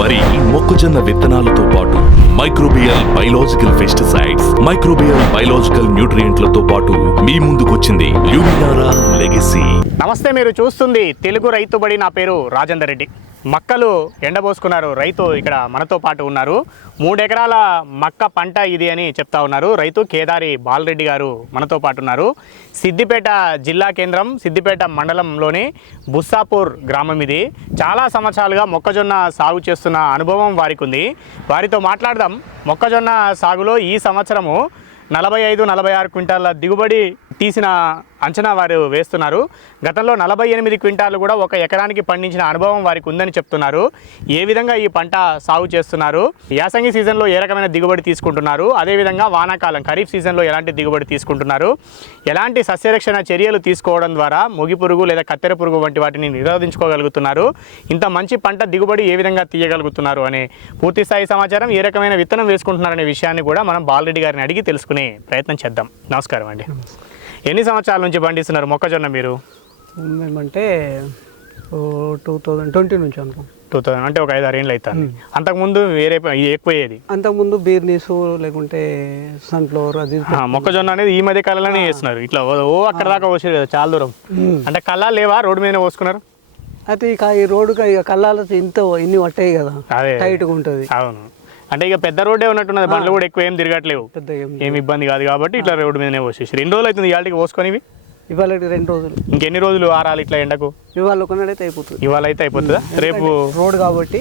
వరి మొక్కజొన్న విత్తనాలతో పాటు microbial biological pesticides microbial biological న్యూట్రియంట్లతో పాటు మీ ముందుకొచ్చింది లెగసీ. నమస్తే మీరు చూస్తుంది తెలుగు రైతుబడి నా పేరు రాజేందర్ రెడ్డి. మక్కలు ఎండబోసుకున్నారు. రైతు ఇక్కడ మనతో పాటు ఉన్నారు. మూడెకరాల మక్క పంట ఇది అని చెప్తా ఉన్నారు. రైతు కేదారి బాలరెడ్డి గారు మనతో పాటు ఉన్నారు. సిద్దిపేట జిల్లా కేంద్రం సిద్దిపేట మండలంలోని బుస్సాపూర్ గ్రామం ఇది. చాలా సంవత్సరాలుగా మొక్కజొన్న సాగు చేస్తున్న అనుభవం వారికి ఉంది వారితో మాట్లాడదాం. మొక్కజొన్న సాగులో ఈ సంవత్సరము నలభై ఐదు నలభై ఆరు క్వింటాల దిగుబడి తీసిన అంచనా వారు వేస్తున్నారు. గతంలో నలభై ఎనిమిది క్వింటాలు కూడా ఒక ఎకరానికి పండించిన అనుభవం వారికి ఉందని చెప్తున్నారు. ఏ విధంగా ఈ పంట సాగు చేస్తున్నారు? యాసంగి సీజన్లో ఏ రకమైన దిగుబడి తీసుకుంటున్నారు? అదేవిధంగా వానాకాలం ఖరీఫ్ సీజన్లో ఎలాంటి దిగుబడి తీసుకుంటున్నారు? ఎలాంటి సస్యరక్షణ చర్యలు తీసుకోవడం ద్వారా మొగి పురుగు లేదా కత్తెర పురుగు వంటి వాటిని నిరోధించుకోగలుగుతున్నారు? ఇంత మంచి పంట దిగుబడి ఏ విధంగా తీయగలుగుతున్నారు? అనే పూర్తి స్థాయి సమాచారం ఏ రకమైన విత్తనం వేసుకుంటున్నారనే విషయాన్ని కూడా మనం బాలరెడ్డి గారిని అడిగి తెలుసుకునే ప్రయత్నం చేద్దాం. నమస్కారం అండి. ఎన్ని సంవత్సరాల నుంచి పండిస్తున్నారు మొక్కజొన్న మీరు? మేమంటే టూ థౌజండ్ ట్వంటీ నుంచి అనుకో. టూ థౌసండ్ అంటే ఒక ఐదు ఆరు ఏళ్ళు అవుతుంది. అంతకుముందు వేరే ఎక్కువయ్యేది అంతకుముందు బీర్నీసు లేకుంటే సన్ఫ్లవర్ అది మొక్కజొన్న అనేది ఈ మధ్య కాలంలోనే చేస్తున్నారు ఇట్లా ఓ అక్కడ దాకా పోసారు కదా చాలా దూరం. అంటే కళ్ళా లేవా? రోడ్డు మీద పోసుకున్నారు? అయితే ఇక ఈ రోడ్డుకి ఇక కళ్ళాలు ఇంత ఇన్ని పట్టాయి కదా. టైట్గా ఉంటుంది. అవును. అంటే ఇక పెద్ద రోడ్డే ఉన్నట్టున్నది. బండ్లు కూడా ఎక్కువ ఏం తిరగట్లేవు. పెద్ద ఏం ఇబ్బంది కాదు కాబట్టి ఇట్లా రోడ్డు మీదనే పోసేసి. రెండు రోజులు అవుతుంది ఇవాళకి పోసుకొని ఇవి ఇవాళ రెండు రోజులు. ఇంకెన్ని రోజులు ఆరాలి ఇట్లా ఎండకు? ఇవాళ కొన్నాడైతే అయిపోతుంది. ఇవాళ అయితే అయిపోతుందా? రేపు రోడ్ కాబట్టి.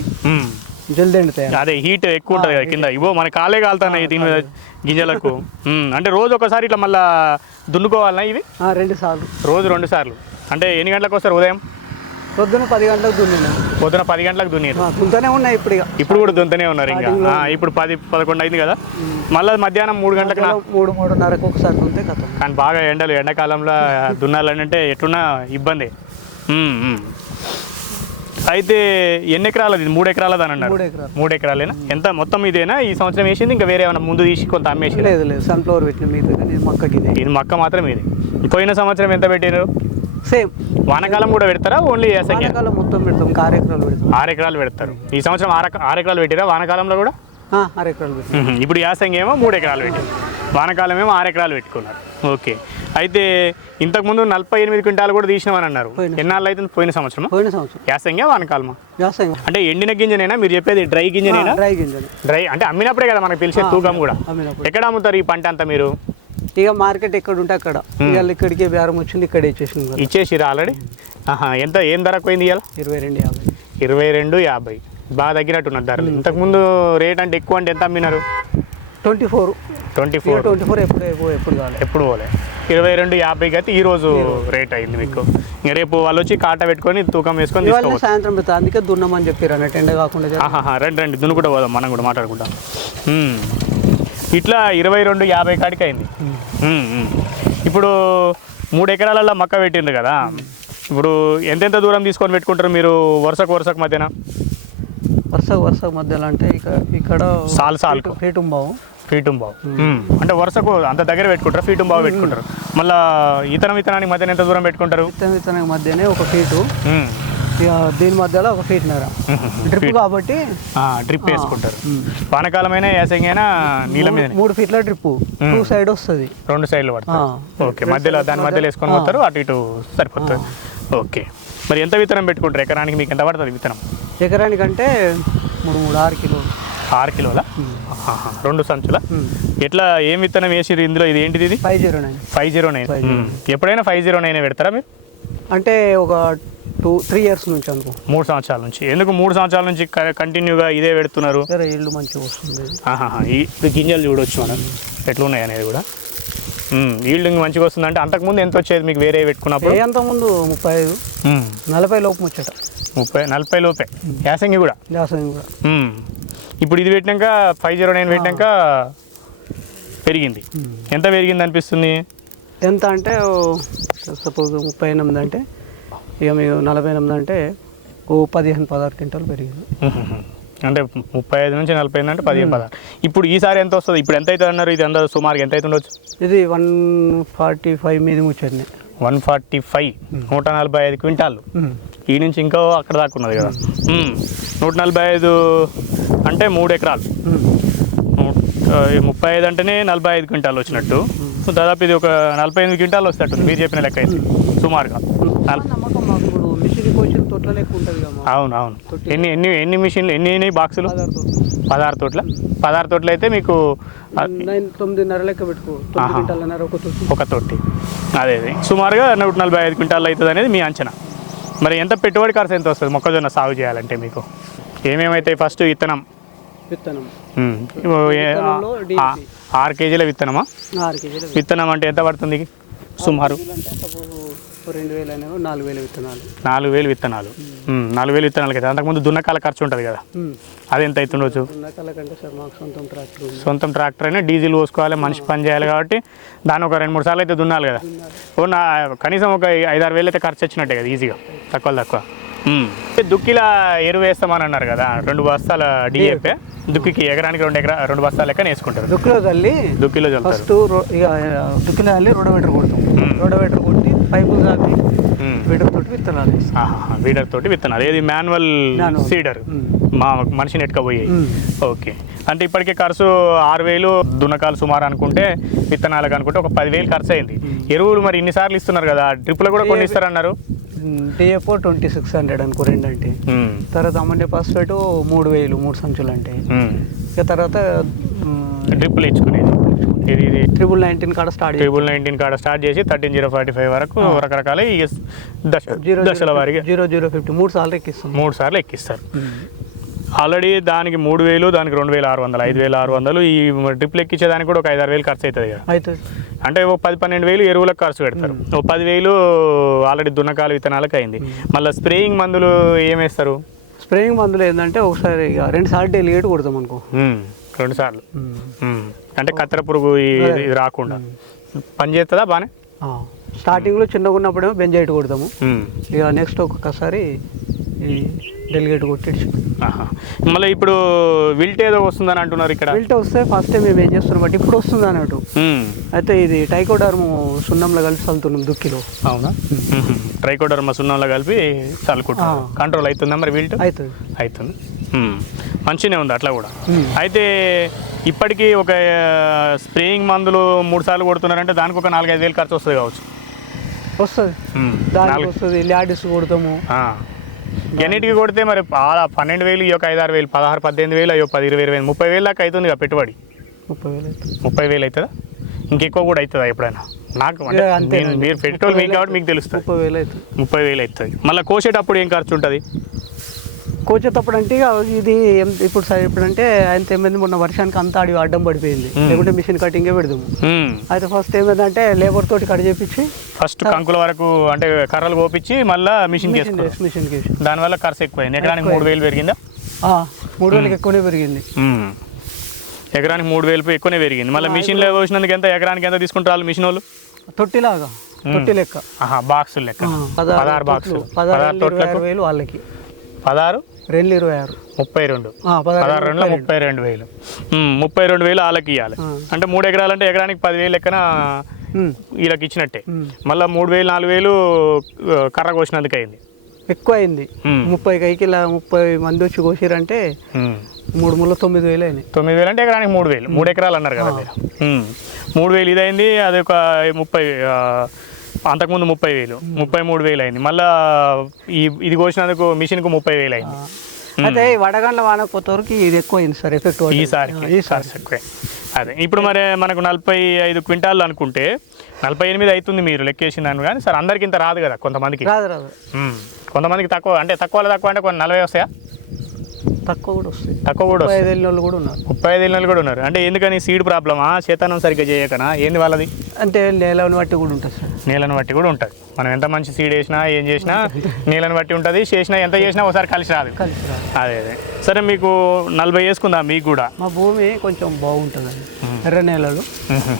జల్దీ ఎండుతాయి. అదే హీట్ ఎక్కువ ఉంటుంది కదా కింద. ఇవో మన కాలే కాలుతున్నాయి దీని మీద గింజలకు. అంటే రోజు ఒకసారి ఇట్లా మళ్ళా దున్నుకోవాలనా ఇవి? రెండు సార్లు. రోజు రెండు సార్లు. అంటే ఎన్ని గంటలకు వస్తారు ఉదయం? పొద్దున పది గంటలకు దున్నినా. పొద్దున పది గంటలకు దున్నేరు. దుంతనే ఉన్నాయి ఇప్పుడు ఇక ఇప్పుడు కూడా దున్తనే ఉన్నారు ఇంకా. ఆ, ఇప్పుడు పది పదకొండు అయింది కదా. మళ్ళీ మధ్యాహ్నం మూడు గంటలకు నా- మూడు మూడున్నరకు ఒకసారి దుంతే కథం కానీ బాగా ఎండలు ఎండాకాలంలో దున్నాలని అంటే ఎట్లున్నా ఇబ్బంది. అయితే ఎన్ని ఎకరాలది? ఇది? మూడు ఎకరాలది అని అన్నారు. మూడు ఎకరాలు. మూడు ఎకరాలేనా? ఎంత? మొత్తం ఇదేనా? ఈ సంవత్సరం వేసింది ఇంకా వేరే ఏమైనా ముందు తీసి కొంత అమ్మేసి లేదు లేదు. సన్ఫ్లవర్ పెట్టిన మీద కానీ మొక్కకి ఇది ఇది మక్క మాత్రం ఇది. పోయిన సంవత్సరం ఎంత పెట్టారు సేమ్. వానాకాలం కూడా పెడతారా? ఓన్లీ వానాకాలం మొత్తం పెడతాం ఇంకా ఆరు ఎకరాలు పెడతాం. ఆరు ఎకరాలు పెడతారు. ఈ సంవత్సరం ఆరు ఆరు ఎకరాలు పెట్టారా వానాకాలంలో కూడా? ఆ, ఆరు ఎకరాలు పెడతాం మ్మ్. ఇప్పుడు యాసంగి ఏమో మూడు ఎకరాలు పెట్టారు. వానాకాలం ఏమో ఆరు ఎకరాలు పెట్టుకున్నారు. ఓకే. అయితే ఇంతకుముందు నలభై ఎనిమిది క్వింటాలు కూడా తీసినామని అన్నారు పోయిన ఎన్నాళ్ళు అయితే పోయిన సంవత్సరం పోయిన సంవత్సరం. యాసంగి వానకాలమా? వ్యవసాయం అంటే ఎండిన గింజనేనా? మీరు చెప్పేది డ్రై గింజనేనా? డ్రై గింజలు డ్రై అంటే అమ్మినప్పుడే కదా మనకు తెలిసే తూకం కూడా. అమ్మినప్పుడు. ఎక్కడ అమ్ముతారు ఈ పంట అంతా మీరు? ఇక మార్కెట్ ఎక్కడ ఉంటే అక్కడ ఇక ఇక్కడికే బేరం వచ్చింది ఇక్కడ ఇచ్చేసింది ఇచ్చేసిరా ఆల్రెడీ? ఆహా ఎంత ఏం ధరకు పోయింది ఇవాళ? ఇరవై రెండు యాభై. ఇరవై రెండు యాభై. బాగా తగ్గినట్టున్నారు ధరలు. ఇంతకుముందు రేట్ అంటే ఎక్కువ అంటే ఎంత అమ్మినారు? Twenty four. Twenty four. Twenty four ఎప్పుడు ఎప్పుడు ఎప్పుడు కావాలి ఎప్పుడు పోలే. ఇరవై రెండు యాభైకి అయితే ఈ రోజు రేట్ అయింది మీకు. ఇంకా రేపు వాళ్ళు వచ్చి కాట పెట్టుకొని తూకం వేసుకొని ఇవాళ సాయంత్రం పెడతా. అందుకే దున్నమని చెప్పారు అన్నట్టు ఎండ కాకుండా రండి రండి. దున్ను కూడా పోదాం. మనం కూడా మాట్లాడుకుంటాం. ఇట్లా ఇరవై రెండు యాభై కాడికి అయింది. ఇప్పుడు మూడు ఎకరాలలో మక్క పెట్టిండ్రు కదా. ఇప్పుడు ఎంతెంత దూరం తీసుకొని పెట్టుకుంటారు మీరు వరుసకు వరుసకు మధ్యన? వరుస వరుస మధ్యలో అంటే ఇక్కడ ఇక్కడ సాల్ సాల్కు. ఫీటు బావు ఫీటు బావు మ్మ్. అంటే వరుసకు అంత దగ్గర పెట్టుకుంటారు? ఫీటు బావు పెట్టుకుంటారు? మళ్ళా ఇతనం ఇతనానికి మధ్యన ఎంత దూరం పెట్టుకుంటారు? విత్తనం విత్తనం మధ్యనే ఒక ఫీటు. దీని మధ్యలో ఒక ఫీట్ నర. డ్రిప్ కాబట్టి డ్రిప్ వేసుకుంటారు. వానకాలమైనా యాసంగి అయినా నీళ్ళ మీద మూడు ఫీట్ల డ్రిప్ టూ సైడ్ వస్తుంది. రెండు సైడ్లు పడతాయి. ఆ. ఓకే మధ్యలో దాని మధ్యలో వేసుకొని పోతారు అటు ఇటు సరిపోతుంది. ఓకే. మరి ఎంత విత్తనం పెట్టుకుంటారు? ఎకరానికి మీకు ఎంత పడుతుంది విత్తనం? ఎకరానికంటే మూడు మూడు ఆరు కిలో. ఆరు కిలోల. రెండు సంచుల? ఎట్లా ఏం విత్తనం వేసిరు ఇందులో? ఇది ఏంటిది ఇది? Five zero nine. Five zero nine. ఎప్పుడైనా ఫైవ్ జీరో నైన్ పెడతారా మీరు? అంటే ఒక టూ త్రీ ఇయర్స్ నుంచి అనుకో. మూడు సంవత్సరాల నుంచి. ఎందుకు మూడు సంవత్సరాల నుంచి కంటిన్యూగా ఇదే పెడుతున్నారు? సరే ఇల్లు మంచిగా వస్తుంది. ఈ ఇప్పుడు గింజలు చూడొచ్చు మనం. ఎట్లున్నాయి అనేది కూడా. ఈల్డింగ్ మంచిగా వస్తుందంటే అంతకుముందు ఎంత వచ్చేది మీకు వేరే పెట్టుకున్నప్పుడు? అంత ముందు ముప్పై ఐదు. నలభై లోపు ముచ్చట. ముప్పై నలభై లోపే. యాసంగి కూడా? వ్యవసాయం కూడా. ఇప్పుడు ఇది పెట్టినాక ఫైవ్ జీరో నైన్ పెట్టినాక పెరిగింది. ఎంత పెరిగింది అనిపిస్తుంది? ఎంత అంటే సపోజ్ ముప్పై ఎనిమిది అంటే ఇక మీకు నలభై ఎనిమిది అంటే ఓ పదిహేను పదహారు క్వింటాలు పెరిగింది. మ్మ్. అంటే ముప్పై ఐదు నుంచి నలభై ఐదు అంటే పదిహేను పదహారు. ఇప్పుడు ఈసారి ఎంత వస్తుంది? ఇప్పుడు ఎంత అవుతుంది అన్నారు? ఇది అందరూ సుమారుగా ఎంత అవుతుంది ఉండొచ్చు ఇది వన్ ఫార్టీ ఫైవ్ మీది ముచ్చట్ని వన్ ఫార్టీ ఫైవ్ నూట నలభై ఐదు క్వింటాలు. ఈ నుంచి ఇంకా అక్కడ దాకా ఉన్నది కదా. నూట నలభై ఐదు అంటే మూడు ఎకరాలు. ముప్పై ఐదు అంటేనే నలభై ఐదు క్వింటాలు వచ్చినట్టు. దాదాపు ఇది ఒక నలభై ఎనిమిది క్వింటాలు వస్తట్టు మీరు చెప్పిన లెక్క అయితే. సుమారుగా నల్- నమ్మకం మాకు ఇప్పుడు మిషన్ తొట్ల లెక్క ఉంటుంది. అవును అవును. ఎన్ని ఎన్ని ఎన్ని మిషన్లు ఎన్ని ఎన్ని బాక్సులు? తోట. పదహారు తోట్ల? పదహారు తోటలు అయితే మీకు తొమ్మిదిన్నర లెక్క పెట్టుకో. ఒక తొట్టి. తొట్టి. అదే అదే. సుమారుగా నూట నలభై ఐదు క్వింటాలు అవుతుంది అనేది మీ అంచనా. మరి ఎంత పెట్టుబడి ఖర్చు ఎంత వస్తుంది మొక్కజొన్న సాగు చేయాలంటే మీకు? ఏమేమైతే ఫస్ట్ విత్తనం? విత్తనం. ఆరు కేజీల విత్తనమా? విత్తనం. అంటే ఎంత పడుతుంది? సుమారు. రెండు వేలు కూడా నాలుగు వేల విత్తనాలు. నాలుగు వేలు విత్తనాలు. నాలుగు వేలు విత్తనాలకి అయితే అంతకుముందు దున్నకాల ఖర్చు ఉంటుంది కదా. అది ఎంత అవుతుండొచ్చు ఉన్నకాల కంటే సార్ మాకు సొంతం ట్రాక్టర్ సొంతం ట్రాక్టర్ అయినా డీజిల్ పోసుకోవాలి మనిషి పని చేయాలి కాబట్టి దాన్ని ఒక రెండు మూడు సార్లు అయితే దున్నాలి కదా. ఓ నా కనీసం ఒక ఐదారు వేలు అయితే ఖర్చు వచ్చినట్టే కదా ఈజీగా. తక్కువ తక్కువ. దుక్కిలా ఎరువు వేస్తామని అన్నారు కదా. రెండు బస్తాల డిఏపి దుక్కికి ఎకరానికి రెండు ఎకరా రెండు బస్తాల లెక్క వేసుకుంటారు. దుక్కులో తల్లి దుక్కిలో ఫస్ట్ ఇక దుక్కిలో తల్లి రోడోవేటర్ కొడతాం. ఉమ్. రోడోవేటర్ కొట్టి పైపులు ఉమ్. వీటర్ తోటి విత్తనాలు వీడర్ తోటి విత్తనాలు. ఏది? మాన్యువల్. సీడర్. మా మనిషిని ఎట్టుకపోయి. ఉమ్. ఓకే. అంటే ఇప్పటికే ఖర్చు ఆరు వేలు దున్నకాలు సుమారు అనుకుంటే విత్తనాలకు అనుకుంటే ఒక పదివేలు ఖర్చు అయింది. ఎరువులు మరి ఇన్నిసార్లు ఇస్తున్నారు కదా? డ్రిప్లో కూడా కొన్ని ఇస్తారన్నారు. డిఎఫ్ఓ ట్వంటీ సిక్స్ హండ్రెడ్ అనుకో రెండు అంటే. తర్వాత అమ్మనే ఫాస్ఫేట్ మూడు వేలు మూడు సంచులు అంటే. ఇక తర్వాత డ్రిప్లు ఇచ్చుకునేది. ఇది ఇది ట్రిపుల్ నైన్టీన్ కాడ స్టార్ట్ టేబుల్ నైన్టీన్ కాడ స్టార్ట్ చేసి థర్టీన్ జీరో ఫార్టీ ఫైవ్ వరకు రకరకాల ఈ దశ జీరో దశల వారీగా జీరో జీరో ఫిఫ్టీ మూడు సార్లు ఎక్కిస్తాం. మూడు సార్లు ఎక్కిస్తారు. ఆల్రెడీ దానికి మూడు వేలు దానికి రెండు వేల ఆరు వందలు ఐదు వేల ఆరు వందలు ఈ డ్రిప్లు ఎక్కించేదానికి కూడా ఒక ఐదు ఆరు వేలు ఖర్చు అవుతుంది కదా. అయితే అంటే ఓ పది పన్నెండు వేలు ఎరువులకు ఖర్చు పెడతారు. ఓ పదివేలు ఆల్రెడీ దున్నకాలు విత్తనాలకు అయింది. మళ్ళీ స్ప్రేయింగ్ మందులు ఏమేస్తారు? స్ప్రేయింగ్ మందులు ఏంటంటే ఒకసారి రెండు సార్లు డెలిగేట్ కొడతాం అనుకో. ఉమ్, రెండు సార్లు. అంటే కత్తెర పురుగు ఇది రాకుండా. పని చేస్తుందా బాగానే. స్టార్టింగ్లో చిన్నగా ఉన్నప్పుడేమో బెంజైట్ కొడతాము. ఇక నెక్స్ట్ ఒక్కొక్కసారి ఈ డెలిగేట్ కొట్టేసి. మళ్ళీ ఇప్పుడు విల్ట్ ఏదో వస్తుందని అంటున్నారు ఇక్కడ. విల్ట్ వస్తే ఫస్ట్ టైం మేము ఏం చేస్తున్నాం బట్ ఇప్పుడు వస్తుంది అన్నట్టు. అయితే ఇది టైకోడర్ము సున్నంలో కలిసి చల్లుతున్నాం దుక్కిలో. అవునా? ట్రైకోడర్మ సున్నంలో కలిపి చల్లుకుంటారు ఆ. కంట్రోల్ అవుతుందా మరి విల్ట్? అవుతుంది. అవుతుంది. మంచిగానే ఉంది అట్లా కూడా. అయితే ఇప్పటికీ ఒక స్ప్రేయింగ్ మందులు మూడు సార్లు కొడుతున్నారంటే దానికి ఒక నాలుగైదు వేలు ఖర్చు వస్తుంది కావచ్చు. వస్తుంది. దానికి కొడతాము. ఎన్నిటికి కొడితే మరి పన్నెండు వేలు ఈ ఒక ఐదు ఆరు వేలు పదహారు పద్దెనిమిది వేలు అయ్యో పది ఇరవై ఇరవై వేలు ముప్పై వేలు దాకా అవుతుంది కదా పెట్టుబడి. ముప్పై వేలు అవుతుంది ముప్పై వేలు అవుతుందా ఇంకెక్కువ కూడా అవుతుందా ఎప్పుడైనా? నాకు మీరు పెట్రోల్ మీకు కాబట్టి మీకు తెలుస్తుంది. ముప్పై వేలు అవుతుంది ముప్పై వేలు అవుతుంది మళ్ళీ కోసేటప్పుడు ఏం ఖర్చు ఉంటుంది? కోచేటప్పుడు అంటే ఇది ఇప్పుడు సరే ఇప్పుడు అంటే ఆయన ఏమైంది మొన్న వర్షానికి అంతా అడిగి అడ్డం పడిపోయింది. లేకుంటే మిషన్ కటింగే పెడదాము. అయితే ఫస్ట్ ఏమైందంటే లేబర్ తోటి కట్ చేపించి ఫస్ట్ కంకుల వరకు అంటే కర్రలు కోపించి మళ్ళీ మిషన్ మిషన్ దానివల్ల ఖర్చు ఎక్కువైంది. ఎకరానికి మూడు వేలు పెరిగిందా? మూడు వేలకి ఎక్కువనే పెరిగింది. ఎకరానికి మూడు వేలు ఎక్కువనే పెరిగింది. మళ్ళీ మిషన్లో పోసినందుకు ఎంత ఎకరానికి ఎంత తీసుకుంటారు వాళ్ళు మిషన్ వాళ్ళు తొట్టిలాగా తొట్టి లెక్క. బాక్సులు లెక్క. పదహారు. బాక్సులు. పదహారు వేలు వాళ్ళకి. పదహారు? రెండు ఇరవై ఆరు ముప్పై రెండు పదహారు రెండు ముప్పై రెండు వేలు. ముప్పై రెండు వేలు వాళ్ళకి ఇవ్వాలి. అంటే మూడు ఎకరాలు అంటే ఎకరానికి పదివేలు లెక్కన. వీళ్ళకి ఇచ్చినట్టే. మళ్ళీ మూడు వేలు నాలుగు వేలు కర్ర కోసినందుకు అయింది ఎక్కువ అయింది. ముప్పై కైకిలా ముప్పై మంది వచ్చి కోసిరంటే. మూడు ముళ్ళ తొమ్మిది వేలు అయినాయి తొమ్మిది వేలు అంటే ఎకరానికి మూడు వేలు మూడు ఎకరాలు అన్నారు కదా మీరు. మూడు వేలు ఇదైంది అది ఒక ముప్పై అంతకుముందు ముప్పై వేలు ముప్పై మూడు వేలు అయింది మళ్ళా ఈ ఇది కోసినందుకు మిషన్కు ముప్పై వేలు అయింది అయితే ఈ వడగండ్ల వానకపోతే వరకు ఇది ఎక్కువ అయింది సార్ ఎఫెక్ట్ ఈసారి ఈసారి ఎక్కువే అదే ఇప్పుడు మరి మనకు నలభై ఐదు క్వింటాలు అనుకుంటే నలభై ఎనిమిది అవుతుంది మీరు లెక్కేసిందని కానీ సార్ అందరికి ఇంత రాదు కదా కొంతమందికి. రాదు రాదు. కొంతమందికి తక్కువ అంటే తక్కువ తక్కువ అంటే కొన్ని నలభై వస్తాయా? తక్కువ కూడా వస్తాయి తక్కువ కూడా ముప్పై ఐదు ఏళ్ళ వాళ్ళు కూడా ఉన్నారు. ముప్పై ఐదు ఏళ్ళు కూడా ఉన్నారు. అంటే ఎందుకని సీడ్ ప్రాబ్లమా? చేతనం సరిగ్గా చేయకనా? ఏంది వాళ్ళది? అంటే నేలని బట్టి కూడా ఉంటుంది సార్. నీళ్ళని బట్టి కూడా ఉంటుంది. మనం ఎంత మంచి సీడ్ వేసినా ఏం చేసినా నీళ్ళని బట్టి ఉంటుంది. చేసినా ఎంత చేసినా ఒకసారి కలిసి రాదు. కలిసి రాదు. అదే అదే. సరే మీకు నలభై వేసుకుందా మీకు కూడా? మా భూమి కొంచెం బాగుంటుందండి ఎర్ర నేలలు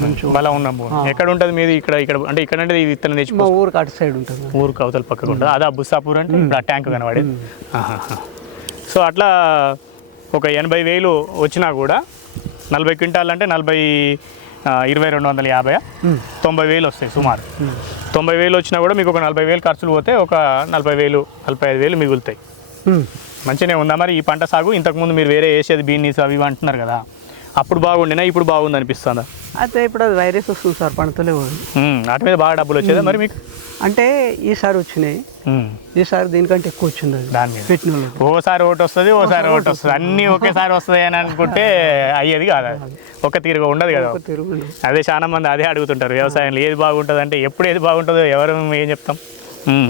మంచిగా బలం ఉన్న భూమి. ఎక్కడ ఉంటుంది మీది? ఇక్కడ ఇక్కడ అంటే ఇక్కడ అంటే ఇది విత్తనం తెచ్చి మా ఊరికి అటు సైడ్ ఉంటుంది. ఊరికి అవతల పక్కకు ఉంటుంది. అదే బుస్సాపూర్ అంటే ఇప్పుడు ఆ ట్యాంక్ కనబడేది. సో అట్లా ఒక ఎనభై వేలు వచ్చినా కూడా నలభై క్వింటాల్ అంటే నలభై ఇరవై రెండు వందల యాభై తొంభై వేలు వస్తాయి సుమారు. తొంభై వేలు వచ్చినా కూడా మీకు ఒక నలభై వేలు ఖర్చులు పోతే ఒక నలభై వేలు నలభై ఐదు వేలు మిగులుతాయి. మంచిగానే ఉందా మరి ఈ పంట సాగు? ఇంతకుముందు మీరు వేరే వేసేది బీనీస్ అవి అంటున్నారు కదా. అప్పుడు బాగుండేనా ఇప్పుడు బాగుంది అనిపిస్తుందా? అయితే ఇప్పుడు అది వైరస్ వస్తుంది సార్ ఉమ్, వాటి మీద బాగా డబ్బులు వచ్చేదా మరి మీకు? అంటే ఈసారి వచ్చినాయి. ఈసారి దీనికంటే ఎక్కువ వచ్చింది దాని మీద. ఓసారి ఒకటి వస్తుంది ఓసారి ఒకటి వస్తుంది. అన్నీ ఒకేసారి వస్తాయి అని అనుకుంటే అయ్యేది కాదు ఒక తీరుగా ఉండదు కదా. అదే చాలా మంది అదే అడుగుతుంటారు వ్యవసాయంలో ఏది బాగుంటుంది అంటే ఎప్పుడు ఏది బాగుంటుందో ఎవరు ఏం చెప్తాం?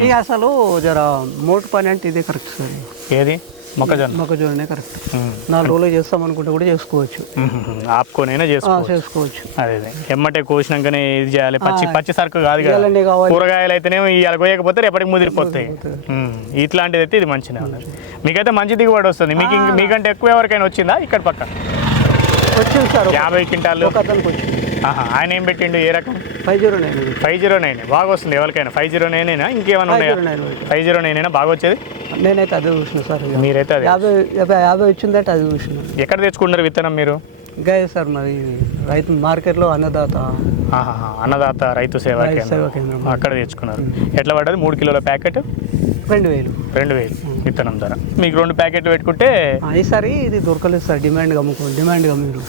ఇక అసలు జర మోటు పని అంటే ఇదే కరెక్ట్ సార్. ఏది? మొక్కజొన్న. మొక్కజొన్ననే కరెక్ట్. నాలుగు రోజులు చేస్తాం అనుకుంటే కూడా చేసుకోవచ్చు. ఆపుకొనైనా చేసుకోవచ్చు. అదే ఎమ్మటే కోసినాకనే ఇది చేయాలి. పచ్చి పచ్చి సరుకు కాదు కూరగాయలు అయితేనేమో ఇవాళ కోయకపోతే రేపటికి ముదిరిపోతాయి. ఇట్లాంటిది అయితే ఇది మంచిగా ఉన్నది. మీకైతే మంచి దిగుబడి వస్తుంది. మీకు మీకంటే ఎక్కువ ఎవరికైనా వచ్చిందా? ఇక్కడ పక్క. వచ్చింది సార్. యాభై క్వింటాలు. ఆయన ఏం పెట్టిండు? ఏ రకం? Five zero nine five zero nine. బాగా వస్తుంది ఎవరికైనా. ఫైవ్ జీరో నైన్ అయినా ఇంకేమైనా ఉన్నాయా? ఫైవ్ జీరో నైన్ అయినా బాగా వచ్చేది నేనైతే అదే చూసిన సార్. మీరైతే అదే. యాభై యాభై యాభై వచ్చిందంటే అది చూసిన. ఎక్కడ తెచ్చుకున్నారు విత్తనం మీరు? ఇంకా సార్ మరి? రైతు మార్కెట్లో అన్నదాత. అన్నదాత రైతు సేవా కేంద్రం. అక్కడ తెచ్చుకున్నారు. ఎట్లా పడ్డది? మూడు కిలోల ప్యాకెట్? రెండు వేలు. రెండు వేలు విత్తనం ధర. మీకు రెండు ప్యాకెట్లు పెట్టుకుంటే ఈసారి ఇది దొరకలేదు సార్ డిమాండ్ అమ్ముకోండి డిమాండ్ మీరు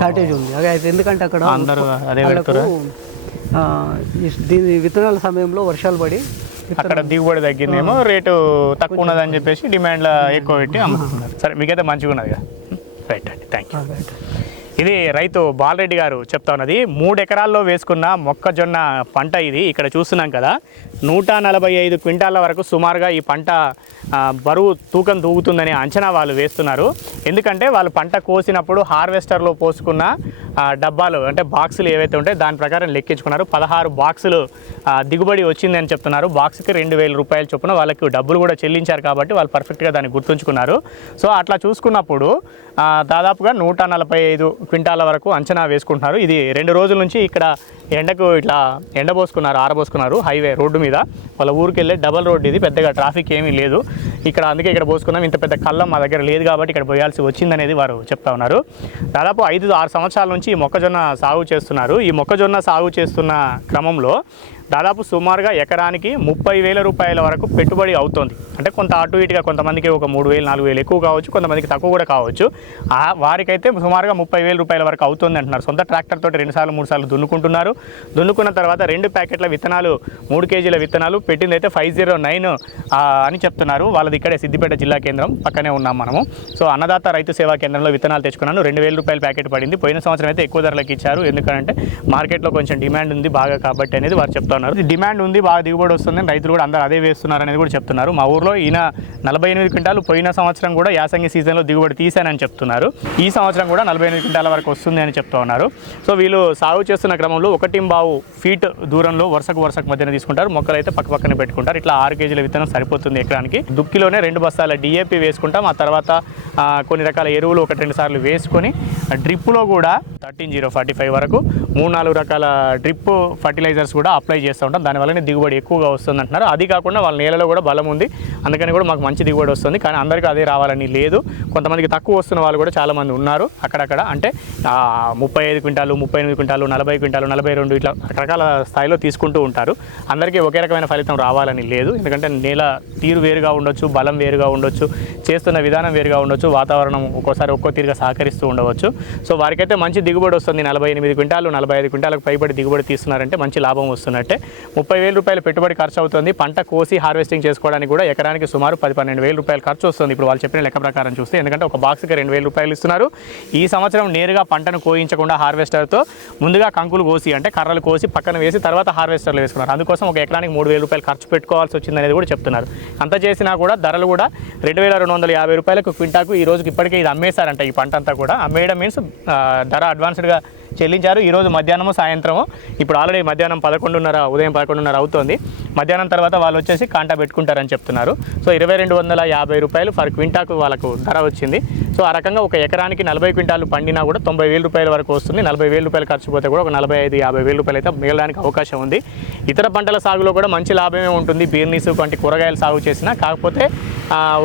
షార్టేజ్ ఉంది. అదే అయితే ఎందుకంటే అక్కడ అందరూ అదే దీని విత్తనాల సమయంలో వర్షాలు పడి అక్కడ దిగుబడి తగ్గిందేమో రేటు తక్కువ ఉన్నదని చెప్పేసి డిమాండ్లో ఎక్కువ పెట్టి అమ్ముతున్నారు. సరే మీకైతే మంచిగా ఉన్నది కదా రైట్ అండి. Thank you. ఇది రైతు బాలరెడ్డి గారు చెప్తా ఉన్నది. మూడు ఎకరాల్లో వేసుకున్న మొక్కజొన్న పంట ఇది. ఇక్కడ చూస్తున్నాం కదా. నూట నలభై ఐదు క్వింటాల వరకు సుమారుగా ఈ పంట బరువు తూకం తూగుతుందని అంచనా వాళ్ళు వేస్తున్నారు. ఎందుకంటే వాళ్ళు పంట కోసినప్పుడు హార్వెస్టర్లో పోసుకున్న డబ్బాలు అంటే బాక్సులు ఏవైతే ఉంటాయో దాని ప్రకారం లెక్కించుకున్నారు. పదహారు బాక్సులు దిగుబడి వచ్చిందని చెప్తున్నారు. బాక్స్కి రెండు వేల రూపాయల చొప్పున వాళ్ళకి డబ్బులు కూడా చెల్లించారు కాబట్టి వాళ్ళు పర్ఫెక్ట్గా దాన్ని గుర్తుంచుకున్నారు. సో అట్లా చూసుకున్నప్పుడు దాదాపుగా నూట నలభై ఐదు క్వింటాల వరకు అంచనా వేసుకుంటున్నారు. ఇది రెండు రోజుల నుంచి ఇక్కడ ఎండకు ఇట్లా ఎండబోసుకున్నారు ఆరబోసుకున్నారు హైవే రోడ్డు మీద. వాళ్ళ ఊరికి వెళ్ళే డబల్ రోడ్ ఇది పెద్దగా ట్రాఫిక్ ఏమీ లేదు. ఇక్కడ అందుకే ఇక్కడ పోసుకున్నాం. ఇంత పెద్ద కళ్ళం మా దగ్గర లేదు కాబట్టి ఇక్కడ పోయాల్సి వచ్చిందనేది వారు చెప్తా ఉన్నారు. దాదాపు ఐదు ఆరు సంవత్సరాల నుంచి ఈ మొక్కజొన్న సాగు చేస్తున్నారు. ఈ మొక్కజొన్న సాగు చేస్తున్న క్రమంలో దాదాపు సుమారుగా ఎకరానికి ముప్పై వేల రూపాయల వరకు పెట్టుబడి అవుతుంది. అంటే కొంత అటు ఇటుగా కొంతమందికి ఒక మూడు వేలు నాలుగు వేలు ఎక్కువ కావచ్చు కొంతమందికి తక్కువ కూడా కావచ్చు. ఆ వారికైతే సుమారుగా ముప్పై వేల రూపాయల వరకు అవుతుంది అంటున్నారు. సొంత ట్రాక్టర్ తోటి రెండు సార్లు మూడు సార్లు దున్నుకుంటున్నారు. దున్నుకున్న తర్వాత రెండు ప్యాకెట్ల విత్తనాలు మూడు కేజీల విత్తనాలు పెట్టింది అయితే ఫైవ్ జీరో నైన్ అని చెప్తున్నారు. వాళ్ళది ఇక్కడే సిద్దిపేట జిల్లా కేంద్రం పక్కనే ఉన్నాం మనము. సో అన్నదాత రైతు సేవా కేంద్రంలో విత్తనాలు తెచ్చుకున్నాను. రెండు వేల రూపాయల ప్యాకెట్ పడింది. పోయిన సంవత్సరం అయితే ఎక్కువ ధరలకు ఇచ్చారు. ఎందుకంటే మార్కెట్లో కొంచెం డిమాండ్ ఉంది బాగా కాబట్టి అనేది వారు ఉన్నారు. డిమాండ్ ఉంది బాగా దిగుబడి వస్తుంది రైతులు కూడా అందరూ అదే వేస్తున్నారు అనేది కూడా చెప్తున్నారు. మా ఊర్లో ఈయన నలభై ఎనిమిది క్వింటాలు పోయిన సంవత్సరం కూడా యాసంగి సీజన్లో దిగుబడి తీశానని చెప్తున్నారు. ఈ సంవత్సరం కూడా నలభై ఎనిమిది క్వింటాల వరకు వస్తుంది అని చెప్తూ ఉన్నారు. సో వీళ్ళు సాగు చేస్తున్న క్రమంలో ఒకటి బావు ఫీట్ దూరంలో వరుసకు వరుసకు మధ్యన తీసుకుంటారు. మొక్కలు అయితే పక్క పక్కన పెట్టుకుంటారు. ఇట్లా ఆరు కేజీల విత్తనం సరిపోతుంది ఎకరానికి. దుక్కిలోనే రెండు బస్తాల డిఏపి వేసుకుంటాం. ఆ తర్వాత కొన్ని రకాల ఎరువులు ఒకటి రెండు సార్లు వేసుకొని డ్రిప్పులో కూడా థర్టీన్ జీరో ఫార్టీ ఫైవ్ వరకు మూడు నాలుగు రకాల డ్రిప్ ఫర్టిలైజర్స్ కూడా అప్లై చేస్తూ ఉంటాం. దానివల్లనే దిగుబడి ఎక్కువగా వస్తుంది అంటున్నారు అది కాకుండా వాళ్ళ నేలలో కూడా బలం ఉంది. అందుకని కూడా మాకు మంచి దిగుబడి వస్తుంది. కానీ అందరికీ అదే రావాలని లేదు. కొంతమందికి తక్కువ వస్తున్న వాళ్ళు కూడా చాలామంది ఉన్నారు. అక్కడక్కడ అంటే ముప్పై ఐదు క్వింటాలు ముప్పై ఎనిమిది క్వింటాలు నలభై క్వింటాలు నలభై రెండు ఇట్లా రకరకాల స్థాయిలో తీసుకుంటూ ఉంటారు. అందరికీ ఒకే రకమైన ఫలితం రావాలని లేదు. ఎందుకంటే నేల తీరు వేరుగా ఉండొచ్చు బలం వేరుగా ఉండొచ్చు చేస్తున్న విధానం వేరుగా ఉండొచ్చు వాతావరణం ఒక్కోసారి ఒక్కో తీరుగా సహకరిస్తూ ఉండవచ్చు. సో వారికైతే మంచి దిగుబడి వస్తుంది. నలభై ఎనిమిది క్వింటాలు నలభై ఐదు క్వింటాలకు పైబడి దిగుబడి తీస్తున్నారంటే మంచి లాభం వస్తున్నట్టే. ముప్పై వేల రూపాయలు పెట్టుబడి ఖర్చు అవుతుంది పంట కోసి హార్వెస్టింగ్ చేసుకోవడానికి కూడా ఎకరానికి సుమారు పది పన్నెండు వేల రూపాయలు ఖర్చు వస్తుంది ఇప్పుడు వాళ్ళు చెప్పిన లెక్క ప్రకారం చూస్తే ఎందుకంటే ఒక బాక్స్కి రెండు వేల రూపాయలు ఇస్తున్నారు. ఈ సంవత్సరం నేరుగా పంటను కోయించకుండా హార్వెస్టర్తో ముందుగా కంకులు కోసి అంటే కర్రలు కోసి పక్కన వేసి తర్వాత హార్వెస్టర్లు వేసుకున్నారు. అందుకోసం ఒక ఎకరానికి మూడు వేల రూపాయలు ఖర్చు పెట్టుకోవాల్సి వచ్చిందనేది కూడా చెప్తున్నారు. అంత చేసినా కూడా ధరలు కూడా రెండు వేల రెండు వందల యాభై రూపాయలకు క్వింటాకు ఈ రోజుకి ఇప్పటికే ఇది అమ్మేశారంట ఈ పంట అంతా కూడా. అమ్మేయడం మీన్స్ ధర అడ్వాన్స్డ్గా చెల్లించారు. ఈరోజు మధ్యాహ్నము సాయంత్రము. ఇప్పుడు ఆల్రెడీ మధ్యాహ్నం పదకొండున్నర ఉదయం పదకొండున్నర అవుతోంది. మధ్యాహ్నం తర్వాత వాళ్ళు వచ్చేసి కాంటా పెట్టుకుంటారని చెప్తున్నారు. సో ఇరవై రెండు వందల యాభై రూపాయలు ఫర్ క్వింటాకు వాళ్ళకు ధర వచ్చింది. సో ఆ రకంగా ఒక ఎకరానికి నలభై క్వింటాలు పండినా కూడా తొంభై వేల రూపాయల వరకు వస్తుంది. నలభై వేల రూపాయలు ఖర్చు పోతే కూడా ఒక నలభై ఐదు యాభై వేల రూపాయలు అయితే మిగలడానికి అవకాశం ఉంది. ఇతర పంటల సాగులో కూడా మంచి లాభమే ఉంటుంది. బీర్నీస్ వంటి కూరగాయలు సాగు చేసినా. కాకపోతే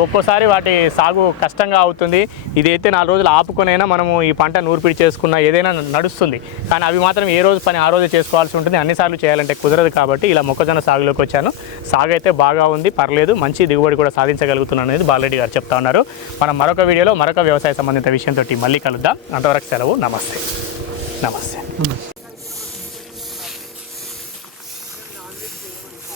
ఒక్కోసారి వాటి సాగు కష్టంగా అవుతుంది. ఇదైతే నాలుగు రోజులు ఆపుకొనైనా మనము ఈ పంట నూర్పిడి చేసుకున్న ఏదైనా నడుస్తుంది. కానీ అవి మాత్రం ఏ రోజు పని ఆ రోజు చేసుకోవాల్సి ఉంటుంది. అన్నిసార్లు చేయాలంటే కుదరదు కాబట్టి ఇలా మొక్కజొన్న సాగులో సాగులోకి వచ్చాను సాగు అయితే బాగా ఉంది పర్లేదు మంచి దిగుబడి కూడా సాధించగలుగుతున్నాను అనేది బాలరెడ్డి గారు చెప్తా ఉన్నారు. మనం మరొక వీడియోలో మరొక వ్యవసాయ సంబంధిత విషయంతో మళ్ళీ కలుద్దాం. అంతవరకు సెలవు. నమస్తే. నమస్తే.